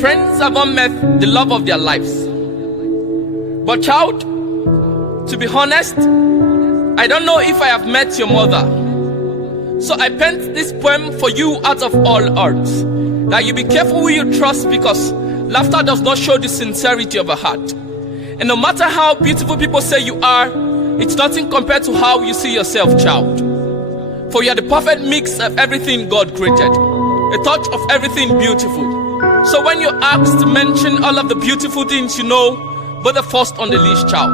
Friends have not met the love of their lives. But child, to be honest, I don't know if I have met your mother. So I penned this poem for you out of all hearts, that you be careful who you trust, because laughter does not show the sincerity of a heart. And no matter how beautiful people say you are, it's nothing compared to how you see yourself, child. For you are the perfect mix of everything God created, a touch of everything beautiful. So when you're asked to mention all of the beautiful things you know, but the first on the list, child.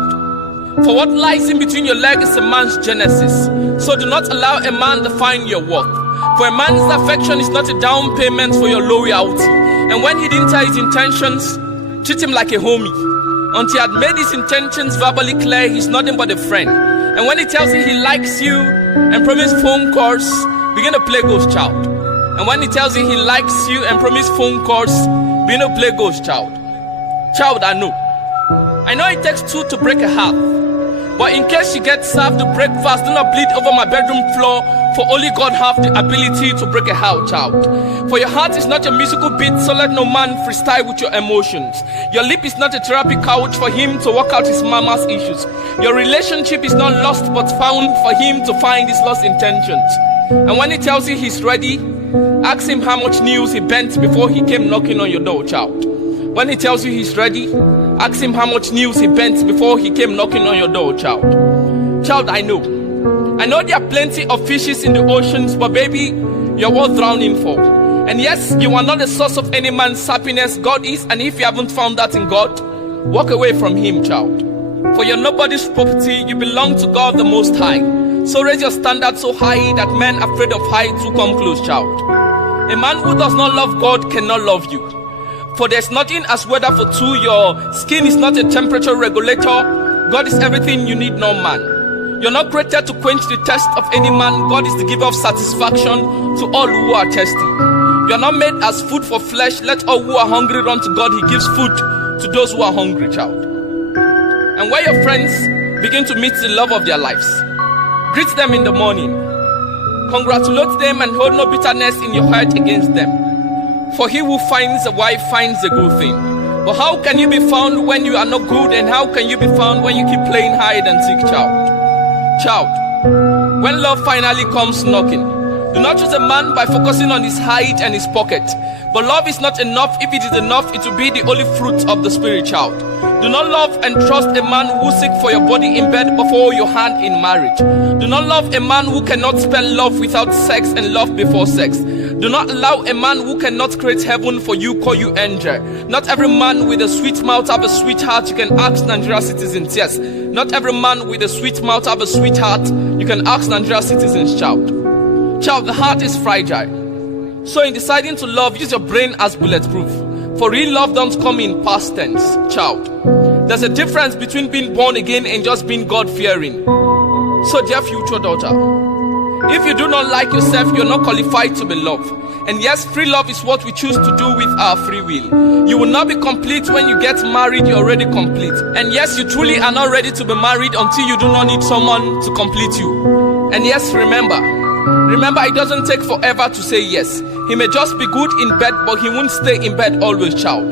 For what lies in between your legs is a man's genesis. So do not allow a man define your worth. For a man's affection is not a down payment for your loyalty. And when he didn't tell his intentions, treat him like a homie. Until he had made his intentions verbally clear, he's nothing but a friend. And when he tells you he likes you and promise phone calls, begin to play ghost, child. And when he tells you he likes you and promise phone calls, begin to play ghost, child. Child, I know it takes two to break a heart. But in case you get served the breakfast, do not bleed over my bedroom floor, for only God have the ability to break a heart, child. For your heart is not a musical beat, so let no man freestyle with your emotions. Your lip is not a therapy couch for him to work out his mama's issues. Your relationship is not lost but found for him to find his lost intentions. And when he tells you he's ready, ask him how much news he bent before he came knocking on your door, child. When he tells you he's ready, ask him how much news he bent before he came knocking on your door, child. Child, I know there are plenty of fishes in the oceans, but baby, you're worth drowning for. And yes, you are not the source of any man's happiness. God is, and if you haven't found that in God, walk away from him, child. For you're nobody's property, you belong to God the Most High. So raise your standard so high that men afraid of heights will come close, child. A man who does not love God cannot love you. For there's nothing as weather for two. Your skin is not a temperature regulator. God is everything you need, no man. You're not created to quench the thirst of any man. God is the giver of satisfaction to all who are thirsty. You're not made as food for flesh. Let all who are hungry run to God. He gives food to those who are hungry, child. And where your friends begin to meet the love of their lives, greet them in the morning. Congratulate them and hold no bitterness in your heart against them. For he who finds a wife finds a good thing. But how can you be found when you are not good? And how can you be found when you keep playing hide and seek, child? Child, when love finally comes knocking, do not choose a man by focusing on his height and his pocket. But love is not enough. If it is enough, it will be the only fruit of the spirit, child. Do not love and trust a man who seeks for your body in bed before your hand in marriage. Do not love a man who cannot spell love without sex and love before sex. Do not allow a man who cannot create heaven for you call you angel. Not every man with a sweet mouth have a sweet heart. You can ask Nigeria citizens, yes. Not every man with a sweet mouth have a sweet heart. You can ask Nigeria citizens, child. Child, the heart is fragile. So in deciding to love, use your brain as bulletproof. For real love don't come in past tense, child. There's a difference between being born again and just being God-fearing. So dear future daughter, if you do not like yourself, you're not qualified to be loved. And yes, free love is what we choose to do with our free will. You will not be complete when you get married. You're already complete. And yes, you truly are not ready to be married until you do not need someone to complete you. And yes, remember, it doesn't take forever to say yes. He may just be good in bed, but he won't stay in bed always, child.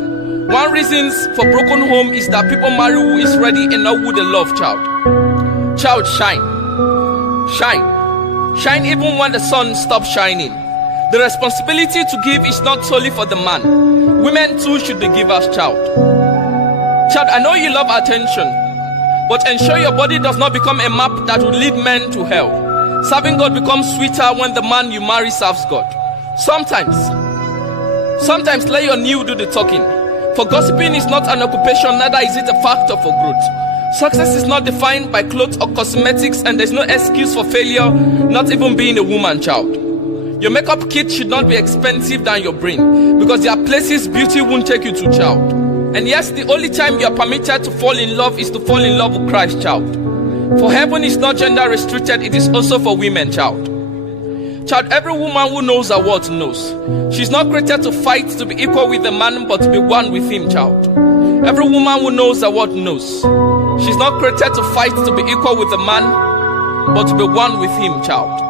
One reason for broken home is that people marry who is ready and not who they love, child. Child, shine. Shine. Shine even when the sun stops shining. The responsibility to give is not solely for the man. Women too should be givers, child. Child, I know you love attention, but ensure your body does not become a map that will lead men to hell. Serving God becomes sweeter when the man you marry serves God. Sometimes let your new do the talking. For gossiping is not an occupation, neither is it a factor for growth. Success is not defined by clothes or cosmetics, and there's no excuse for failure, not even being a woman, child. Your makeup kit should not be expensive than your brain, because there are places beauty won't take you to, child. And yes, the only time you are permitted to fall in love is to fall in love with Christ, child. For heaven is not gender restricted, it is also for women, child. Child, every woman who knows her worth knows. She's not created to fight to be equal with the man, but to be one with him, child. Every woman who knows her worth knows. She's not created to fight to be equal with the man, but to be one with him, child.